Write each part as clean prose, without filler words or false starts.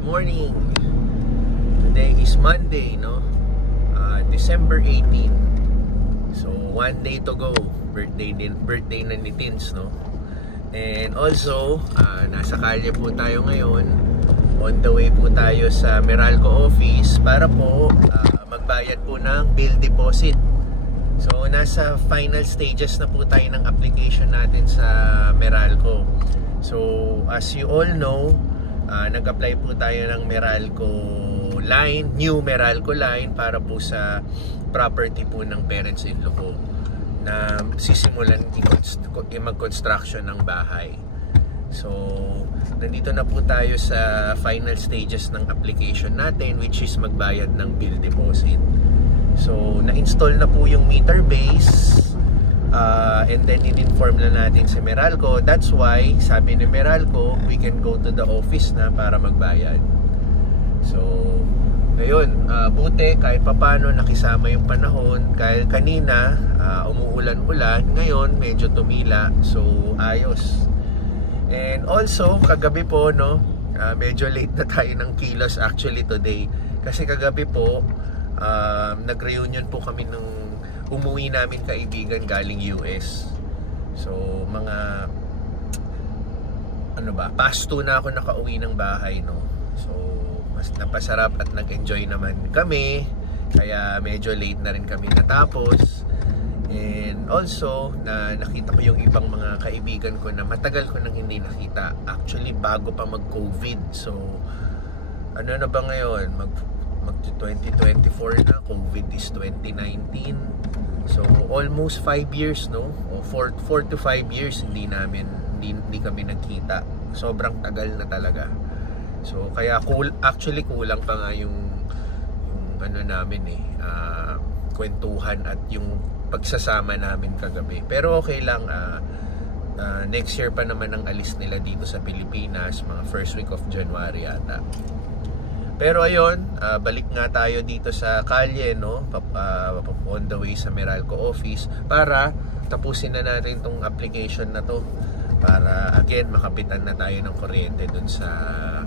morning. Today is Monday, no? December 18. So, one day to go. Birthday na ni Tins, no? And also, nasa kalye po tayo ngayon. On the way po tayo sa Meralco office para po magbayad po ng bill deposit. So, nasa final stages na po tayo ng application natin sa Meralco. So, as you all know, nag-apply po tayo ng Meralco line, new Meralco line para po sa property po ng parents-in-law ko na sisimulan mag-construction ng bahay. So, nandito na po tayo sa final stages ng application natin, which is magbayad ng bill deposit. So, na-install na po yung meter base, and then in-inform na natin si Meralco. That's why, sabi ni Meralco, we can go to the office na para magbayad. So, ngayon, buti kahit papano nakisama yung panahon. Kahit kanina, umuulan-ulan, ngayon medyo tumila. So, ayos. And also, kagabi po, no, medyo late na tayo ng kilos actually today. Kasi kagabi po, nag-reunion po kami ng umuwi namin kaibigan galing US. So, mga past 2 na ako nakauwi ng bahay, no. So, mas napasarap at nag-enjoy naman kami. Kaya medyo late na rin kami natapos. And also, nakita ko yung ibang mga kaibigan ko na matagal ko nang hindi nakita. Actually, bago pa mag-COVID. So, ano na ba ngayon? Mag-2024 na. COVID is 2019. So, almost 5 years, no? O 4 to 5 years hindi kami nagkita. Sobrang tagal na talaga. So, kaya actually kulang pa nga yung namin kwentuhan at yung pagsasama namin kagabi. Pero okay lang, next year pa naman ang alis nila dito sa Pilipinas, mga first week of January ata. Pero ayun, balik nga tayo dito sa kalye, no? On the way sa Meralco office para tapusin na natin tong application na to para again makapitan na tayo ng kuryente dun sa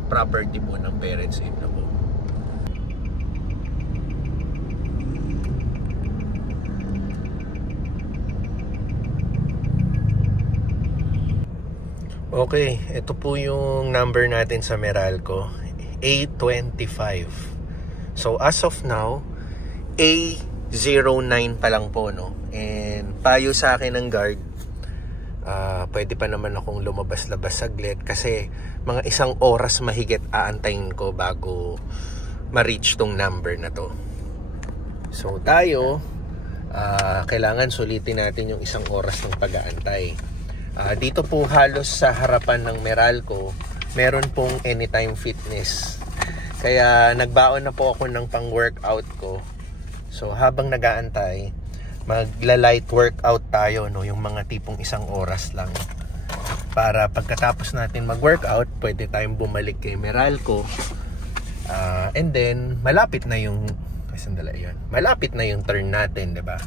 property po ng parents-in-law ko. Okay, ito po yung number natin sa Meralco, A25. So as of now, A09 pa lang po, no? And payo sa akin ng guard, pwede pa naman akong lumabas-labas saglit kasi mga 1 oras mahigit aantayin ko bago ma-reach tong number na to. So tayo, kailangan sulitin natin yung 1 oras ng pag-aantay. Dito po halos sa harapan ng Meralco, meron pong Anytime Fitness. Kaya nagbaon na po ako ng pang-workout ko. So habang nag-aantay, magla-light workout tayo, no, yung mga tipong 1 oras lang. Para pagkatapos natin mag-workout, pwede tayong bumalik kay Meralco. And then malapit na yung turn natin, 'di ba?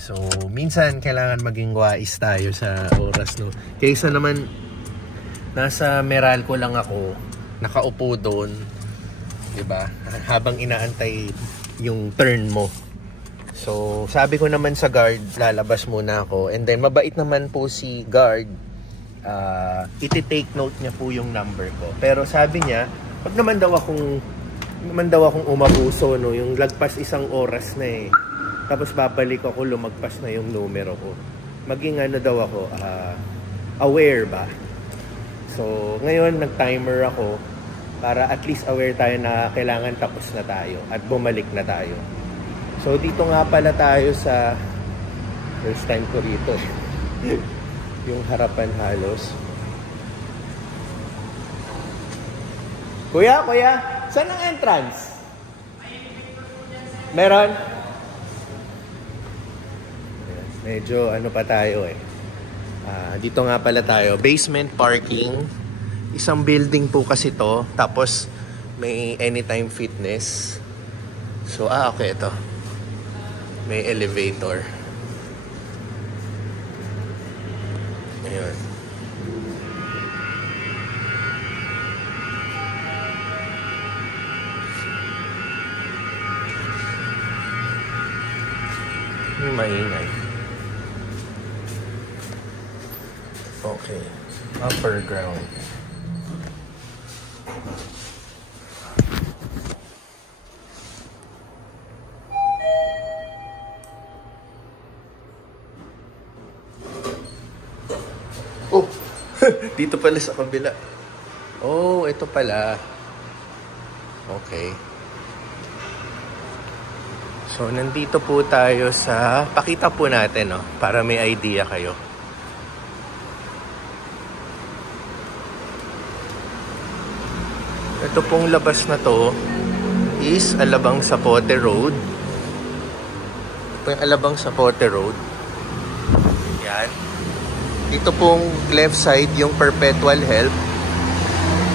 So, minsan kailangan maging wais tayo sa oras, no. Kaysa naman nasa Meralco lang ako, nakaupo doon, 'di ba? Habang inaantay yung turn mo. So, sabi ko naman sa guard, lalabas muna ako. And then mabait naman po si guard. Iti-take note niya po yung number ko. Pero sabi niya, wag naman daw akong umabuso, no, yung lagpas 1 oras na eh. Tapos babalik ako, lumagpas na yung numero ko. Maging daw ako, aware ba? So, ngayon nag-timer ako para at least aware tayo na kailangan tapos na tayo at bumalik na tayo. So, dito nga pala tayo sa first time ko rito. Yung harapan halos. Kuya, saan ang entrance? Meron? Medyo pa tayo eh. Dito nga pala tayo, basement parking. Isang building po kasi to. Tapos may Anytime Fitness. So okay, ito. May elevator. Ayun. yung maingay. Okay. Upper ground. Oh! Dito pala sa kabila. Oh, ito pala. Okay. So, nandito po tayo sa... Pakita po natin, no? Para may idea kayo. Ito pong labas na to is Alabang Zapote Road. Ito yung Alabang Zapote Road. Yan. Dito pong left side yung Perpetual Help.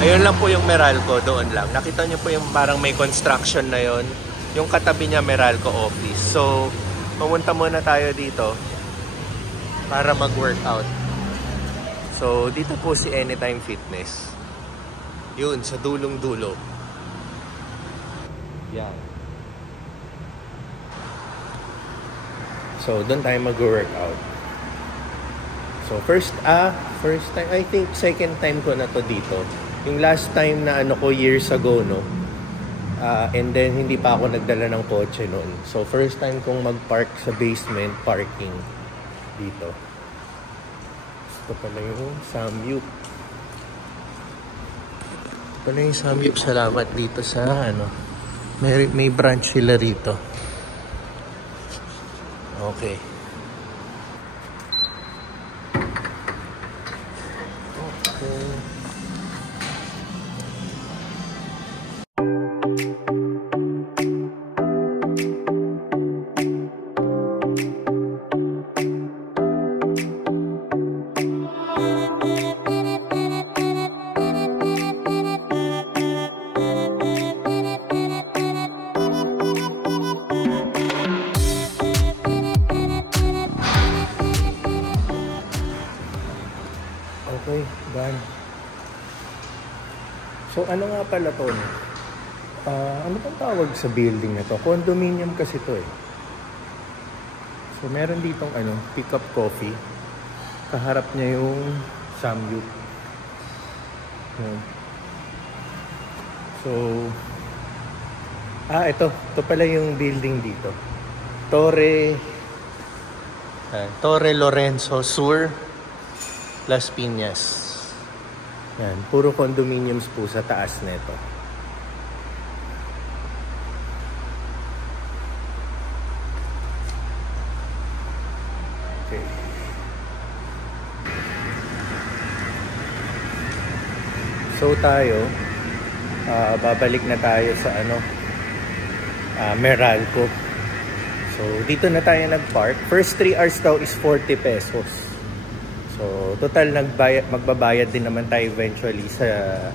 Ayun lang po yung Meralco, doon lang. Nakita nyo po yung parang may construction na yon. Yung katabi niya Meralco office. So, pumunta muna tayo dito para mag-workout. So, dito po si Anytime Fitness. Yun, sa dulong-dulo. Yan. So, doon tayo mag-workout. So, first time, I think second time ko na to dito. Yung last time na ano ko, years ago, no? And then, hindi pa ako nagdala ng kotse noon. So, first time kong mag-park sa basement parking dito. Ito pala yung Samyup. Ito pala yung Samyup. Salamat dito sa, ano, may branch sila rito. Okay. Okay, done. So, ano nga pala to? Ano bang tawag sa building na to? Condominium kasi to eh. So, meron ditong ano, pick up coffee. Kaharap niya yung Samyup. So, ito pala yung building dito. Torre Lorenzo Sur Las Piñas. Yan, puro condominiums po sa taas nito. Okay. So tayo, babalik na tayo sa ano, Meralco. So dito na tayo nag-park. First 3 hours daw is 40 pesos. So, total magbabayad din naman tayo eventually sa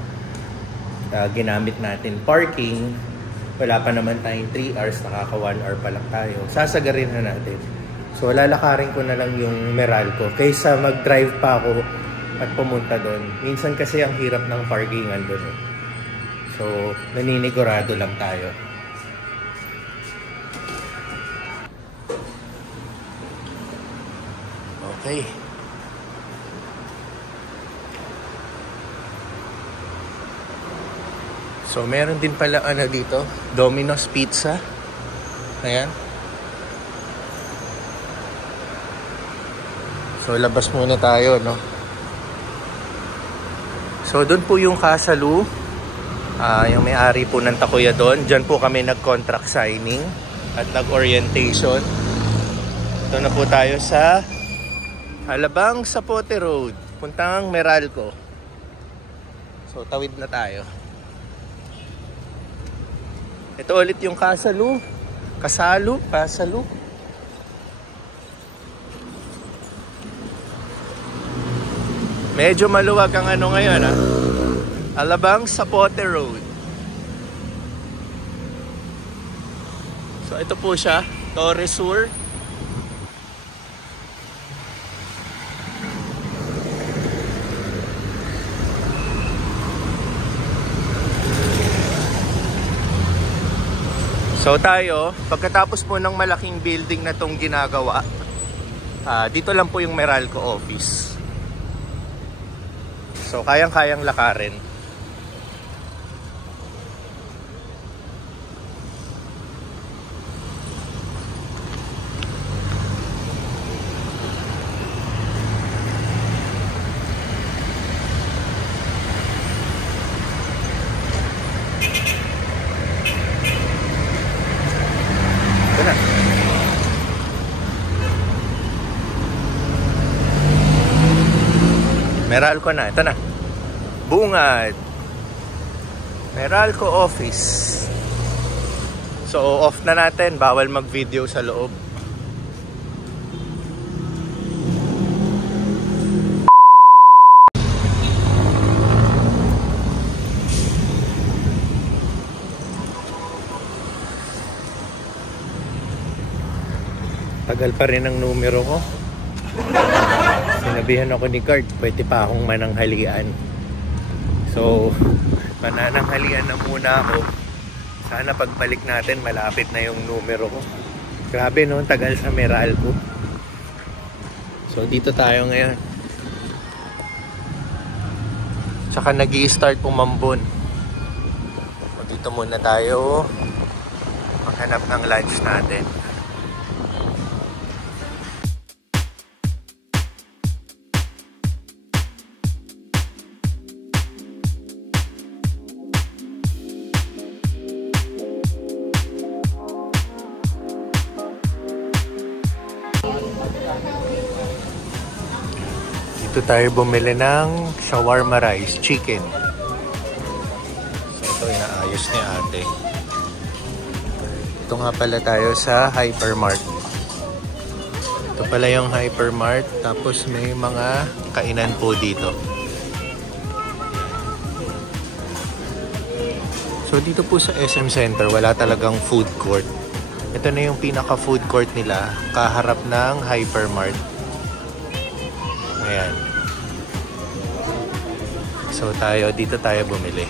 ginamit natin parking. Wala pa naman tayong 3 hours, nakaka 1 hour pa lang tayo. Sasagarin na natin. So, lalakarin ko na lang yung Meralco kaysa mag-drive pa ako at pumunta doon. Minsan kasi ang hirap ng parkingan doon. So, naninigurado lang tayo. Okay. So, meron din pala ano dito, Domino's Pizza. Ayan. So, labas muna tayo, no? So, doon po yung Kasalu. Yung may-ari po ng Takuya doon. Diyan po kami nag-contract signing at nag-orientation. Ito na po tayo sa Alabang Zapote Road. Puntang Meralco. So, tawid na tayo. Ito ulit yung Kasalu. Kasalu. Medyo maluwag ang ano ngayon, ha? Alabang Zapote Road. So, ito po siya. Torre Sur. So, So tayo, pagkatapos po ng malaking building na tong ginagawa, dito lang po yung Meralco office. So kayang-kayang lakarin. Meralco na, ito na. Bungad. Meralco office. So off na natin, bawal mag-video sa loob. Tagal pa rin ang numero ko. Sinabihan ako ni guard, pwede pa akong mananghalian. So, manananghalian na muna ako. Sana pagbalik natin, malapit na yung numero ko. Grabe no, tagal sa Meralco. So, dito tayo ngayon. Tsaka nag-i-start umambon. So, dito muna tayo maghanap ng lunch natin. Dito tayo bumili ng shawarma rice, chicken. So ito inaayos ni ate. Ito nga pala tayo sa Hypermart. Ito pala yung Hypermart. Tapos may mga kainan po dito. So dito po sa SM Center, wala talagang food court. Ito na yung pinaka food court nila, kaharap ng Hypermart. Ayan. So dito tayo bumili.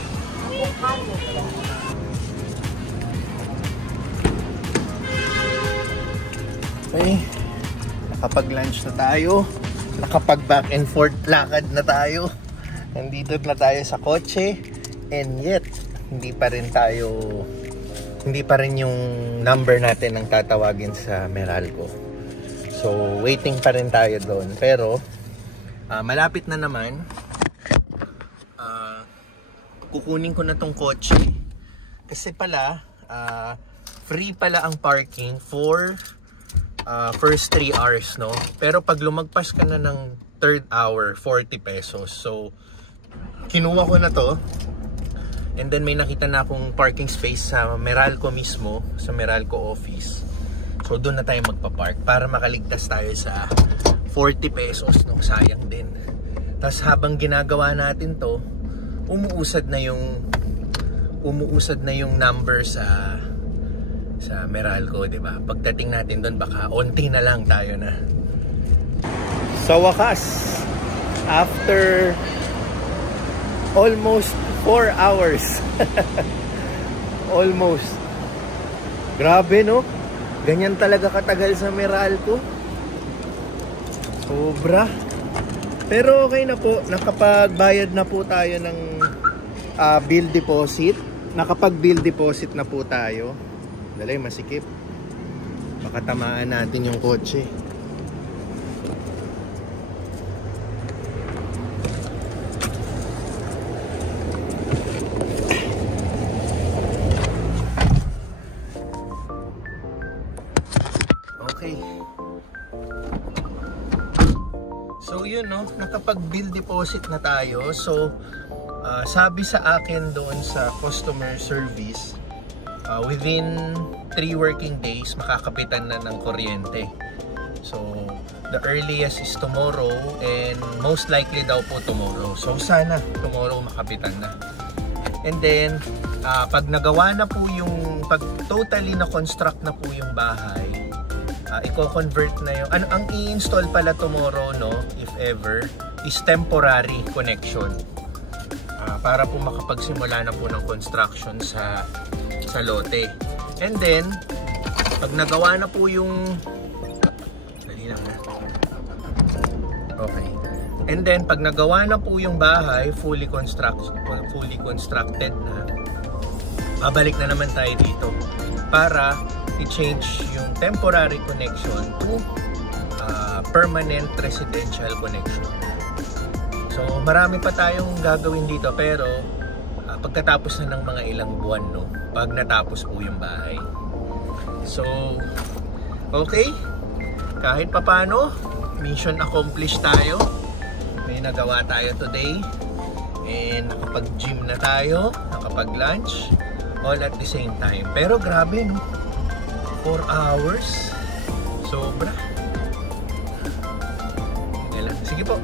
Okay. Nakapag-lunch na tayo. Nakapag-back and forth lakad na tayo. Nandito na tayo sa kotse. And yet, hindi pa rin yung number natin ang tatawagin sa Meralco. So, waiting pa rin tayo doon. Pero, malapit na naman. Kukunin ko na tong kotse. Kasi pala, free pala ang parking for first 3 hours, no? Pero pag lumagpas ka na ng 3rd hour, 40 pesos. So, kinuha ko na to. And then may nakita na akong parking space sa Meralco mismo, sa Meralco office. So, doon na tayo magpa-park para makaligtas tayo sa 40 pesos, no? Sayang din. Tapos habang ginagawa natin to, umuusad na yung number sa Meralco, 'di ba? Pagdating natin doon, baka onti na lang tayo na. Sa wakas, after almost 4 hours. Almost. Grabe, no? Ganyan talaga katagal sa Meralco. Sobra. Pero okay na po, nakapagbayad na po tayo ng bill deposit. Nakapag-bill deposit na po tayo. Dali, masikip. Baka tamaan natin yung kotse. Okay. So yun, no, nakapag-bill deposit na tayo. So sabi sa akin doon sa customer service, within 3 working days makakapitan na ng kuryente. So the earliest is tomorrow, and most likely daw po tomorrow. So sana tomorrow makapitan na. And then pag nagawa na po yung, pag totally na construct na po yung bahay, i-convert na yung, ang i-install pala tomorrow, no, if ever, is temporary connection. Para po makapagsimula na po ng construction sa lote. And then, pag nagawa na po yung... Dali lang na. Okay. And then, pag nagawa na po yung bahay, fully constructed na, babalik na naman tayo dito para i-change yung temporary connection to permanent residential connection. So, marami pa tayong gagawin dito pero pagkatapos na ng mga ilang buwan, no? Pag natapos po yung bahay. So, okay. Kahit papano, mission accomplished tayo. May nagawa tayo today. And nakapag-gym na tayo, nakapag-lunch, all at the same time. Pero grabe, no? 4 hours. Sobra. Sige po.